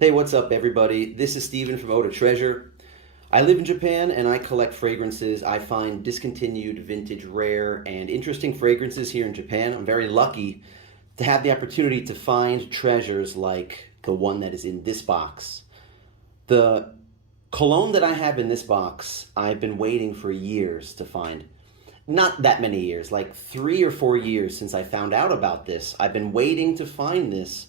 Hey, what's up, everybody? This is Steven from Eau I live in Japan and I collect fragrances. I find discontinued, vintage, rare, and interesting fragrances here in Japan. I'm very lucky to have the opportunity to find treasures like the one that is in this box. The cologne that I have in this box, I've been waiting for years to find. Not that many years, like 3 or 4 years since I found out about this. I've been waiting to find this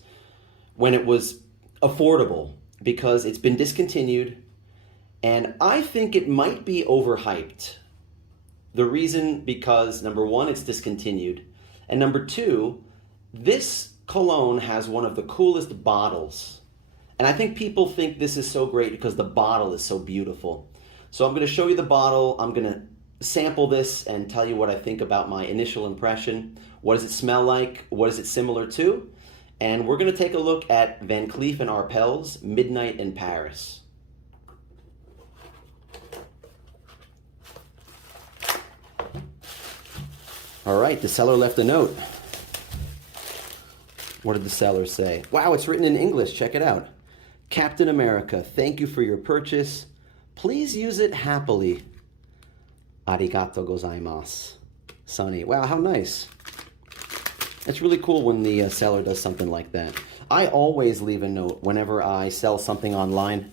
when it was affordable because it's been discontinued and I think it might be overhyped. The reason because number one, it's discontinued, and number two, this cologne has one of the coolest bottles. And I think people think this is so great because the bottle is so beautiful. So I'm going to show you the bottle. I'm going to sample this and tell you what I think about my initial impression. What does it smell like? What is it similar to? And we're going to take a look at Van Cleef and Arpels Midnight in Paris. All right, the seller left a note. What did the seller say? Wow, it's written in English. Check it out. Captain America, thank you for your purchase. Please use it happily. Arigato gozaimasu. Sunny. Wow, how nice. It's really cool when the seller does something like that. I always leave a note whenever I sell something online.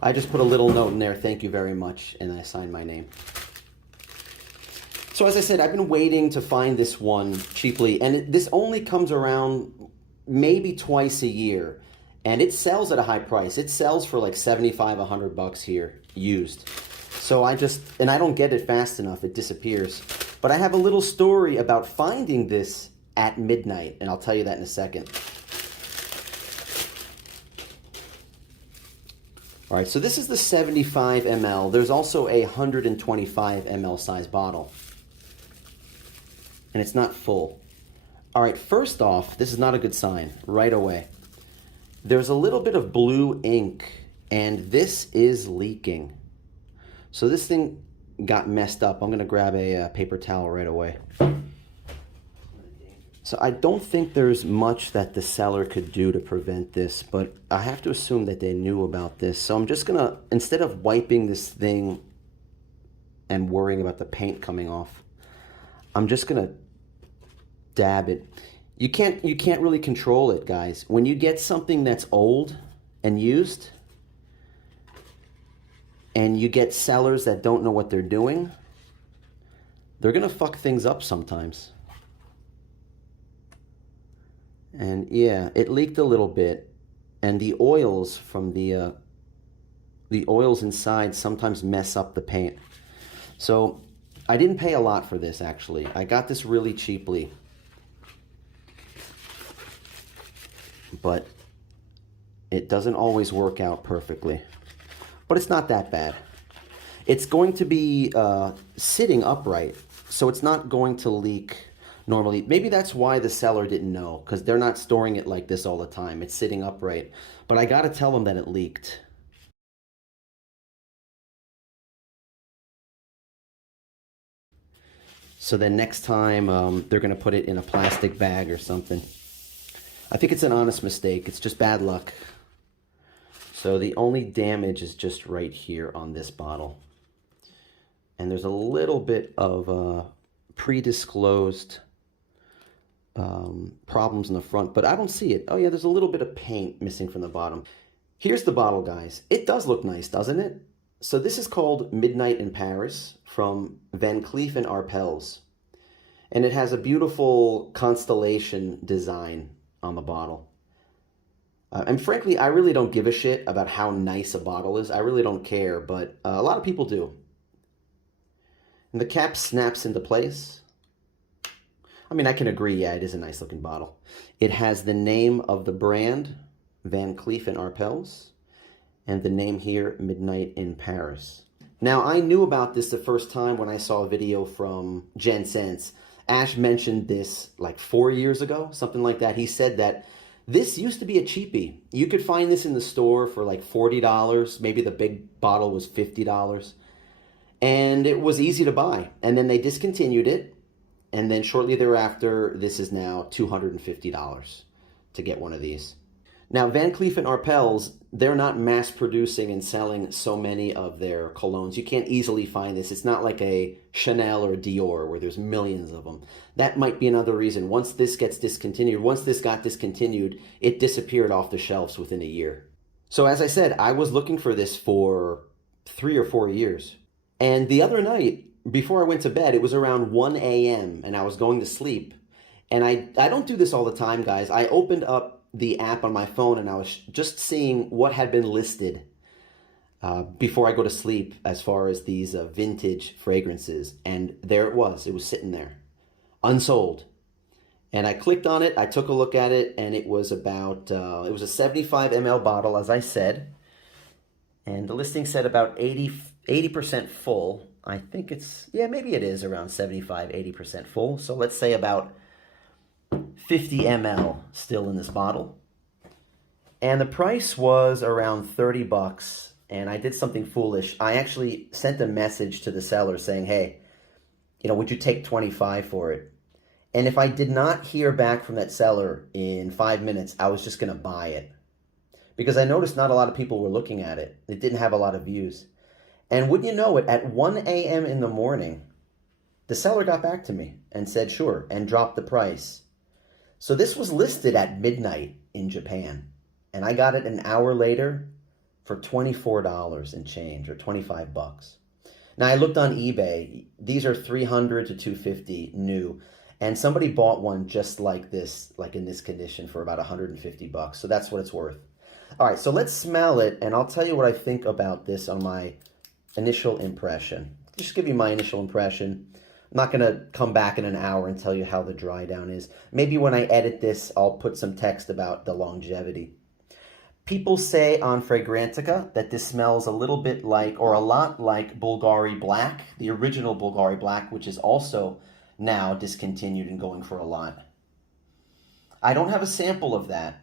I just put a little note in there, thank you very much, and I sign my name. So as I said, I've been waiting to find this one cheaply, and this only comes around maybe twice a year, and it sells at a high price. It sells for like 75, 100 bucks here, used. So I don't get it fast enough, it disappears. But I have a little story about finding this at midnight, and I'll tell you that in a second. All right, so this is the 75 ml. There's also a 125 ml size bottle, and it's not full. All right, first off, this is not a good sign right away. There's a little bit of blue ink, and this is leaking. So this thing got messed up. I'm gonna grab a paper towel right away. So I don't think there's much that the seller could do to prevent this, but I have to assume that they knew about this. So I'm just gonna, instead of wiping this thing and worrying about the paint coming off, I'm just gonna dab it. You can't really control it, guys. When you get something that's old and used, and you get sellers that don't know what they're doing, they're gonna fuck things up sometimes. And yeah, it leaked a little bit, and the oils from the oils inside sometimes mess up the paint. So I didn't pay a lot for this, actually. I got this really cheaply, but it doesn't always work out perfectly. But it's not that bad. It's going to be sitting upright, so it's not going to leak normally. Maybe that's why the seller didn't know, because they're not storing it like this all the time. It's sitting upright. But I gotta tell them that it leaked. So then next time, they're gonna put it in a plastic bag or something. I think it's an honest mistake. It's just bad luck. So the only damage is just right here on this bottle. And there's a little bit of pre-disclosed problems in the front, but I don't see it. Oh yeah, there's a little bit of paint missing from the bottom. Here's the bottle, guys. It does look nice, doesn't it? So this is called Midnight in Paris from Van Cleef and Arpels. And it has a beautiful constellation design on the bottle. And frankly, I really don't give a shit about how nice a bottle is. I really don't care, but a lot of people do. And the cap snaps into place. I mean, I can agree, yeah, it is a nice looking bottle. It has the name of the brand, Van Cleef and Arpels, and the name here, Midnight in Paris. Now, I knew about this the first time when I saw a video from Jen Sense. Ash mentioned this like 4 years ago, something like that. He said that this used to be a cheapie. You could find this in the store for like $40. Maybe the big bottle was $50. And it was easy to buy. And then they discontinued it. And then shortly thereafter, this is now $250 to get one of these. Now, Van Cleef and Arpels, they're not mass producing and selling so many of their colognes. You can't easily find this. It's not like a Chanel or Dior where there's millions of them. That might be another reason. Once this got discontinued, it disappeared off the shelves within a year. So as I said, I was looking for this for 3 or 4 years. And the other night, before I went to bed, it was around 1 a.m. and I was going to sleep. And I don't do this all the time, guys. I opened up the app on my phone and I was just seeing what had been listed before I go to sleep as far as these vintage fragrances. And there it was sitting there, unsold. And I clicked on it, I took a look at it, and it was about, it was a 75 ml bottle, as I said. And the listing said about 80% full. I think it's, yeah, maybe it is around 75, 80% full. So let's say about 50 ml still in this bottle. And the price was around 30 bucks. And I did something foolish. I actually sent a message to the seller saying, hey, would you take 25 for it? And if I did not hear back from that seller in 5 minutes, I was just going to buy it. Because I noticed not a lot of people were looking at it. It didn't have a lot of views. And wouldn't you know it, at 1 a.m. in the morning, the seller got back to me and said, sure, and dropped the price. So this was listed at midnight in Japan. And I got it an hour later for $24 and change, or 25 bucks. Now I looked on eBay. These are $300 to $250 new. And somebody bought one just like this, like in this condition, for about 150 bucks. So that's what it's worth. All right, so let's smell it, and I'll tell you what I think about this on my initial impression. Just give you my initial impression. I'm not going to come back in an hour and tell you how the dry down is. Maybe when I edit this, I'll put some text about the longevity. People say on Fragrantica that this smells a little bit like, or a lot like, Bulgari Black, the original Bulgari Black, which is also now discontinued and going for a lot. I don't have a sample of that.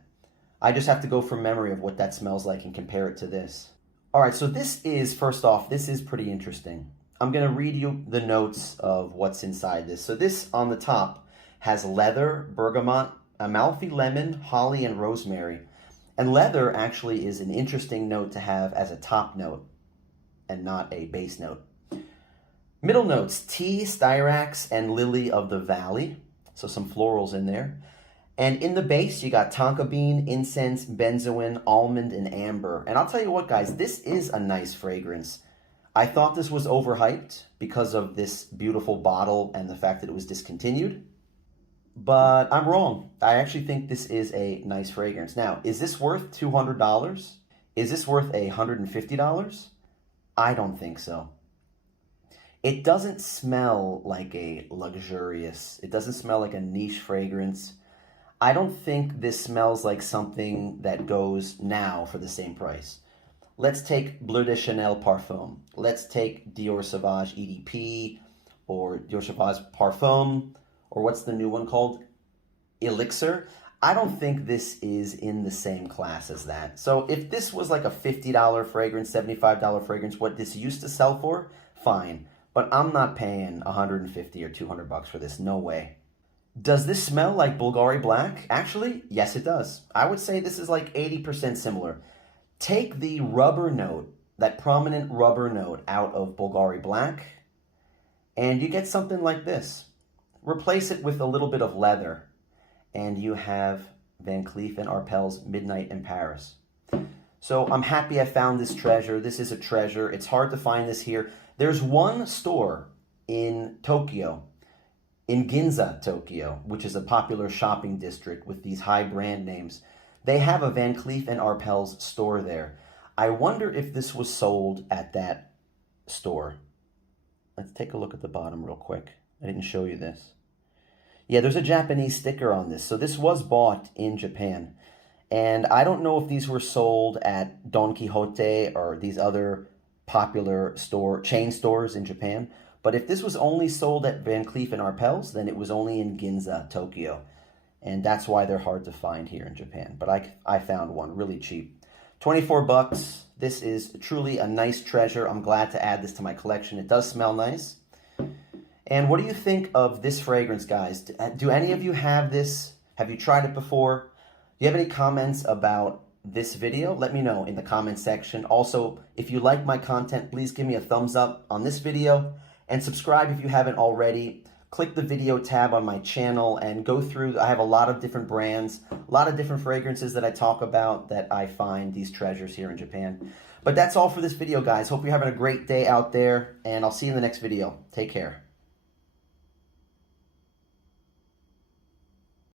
I just have to go from memory of what that smells like and compare it to this. All right, so this is, first off, this is pretty interesting. I'm going to read you the notes of what's inside this. So this on the top has leather, bergamot, Amalfi lemon, holly, and rosemary. And leather actually is an interesting note to have as a top note and not a base note. Middle notes, tea, styrax, and lily of the valley. So some florals in there. And in the base, you got tonka bean, incense, benzoin, almond, and amber. And I'll tell you what, guys, this is a nice fragrance. I thought this was overhyped because of this beautiful bottle and the fact that it was discontinued. But I'm wrong. I actually think this is a nice fragrance. Now, is this worth $200? Is this worth $150? I don't think so. It doesn't smell like a luxurious, it doesn't smell like a niche fragrance. I don't think this smells like something that goes now for the same price. Let's take Bleu de Chanel Parfum. Let's take Dior Sauvage EDP or Dior Sauvage Parfum, or what's the new one called? Elixir. I don't think this is in the same class as that. So if this was like a $50 fragrance, $75 fragrance, what this used to sell for, fine. But I'm not paying $150 or $200 for this, no way. Does this smell like Bulgari Black? Actually, yes it does. I would say this is like 80% similar. Take the rubber note, that prominent rubber note out of Bulgari Black, and you get something like this. Replace it with a little bit of leather, and you have Van Cleef and Arpels Midnight in Paris. So I'm happy I found this treasure. This is a treasure. It's hard to find this here. There's one store in Tokyo, in Ginza, Tokyo, which is a popular shopping district with these high brand names. They have a Van Cleef and Arpels store there. I wonder if this was sold at that store. Let's take a look at the bottom real quick. I didn't show you this. Yeah, there's a Japanese sticker on this. So this was bought in Japan. And I don't know if these were sold at Don Quixote or these other popular chain stores in Japan. But if this was only sold at Van Cleef and Arpels, then it was only in Ginza, Tokyo. And that's why they're hard to find here in Japan. But I found one really cheap. 24 bucks. This is truly a nice treasure. I'm glad to add this to my collection. It does smell nice. And what do you think of this fragrance, guys? Do any of you have this? Have you tried it before? Do you have any comments about this video? Let me know in the comment section. Also, if you like my content, please give me a thumbs up on this video and subscribe if you haven't already. Click the video tab on my channel and go through. I have a lot of different brands, a lot of different fragrances that I talk about that I find these treasures here in Japan. But that's all for this video, guys. Hope you're having a great day out there, and I'll see you in the next video. Take care.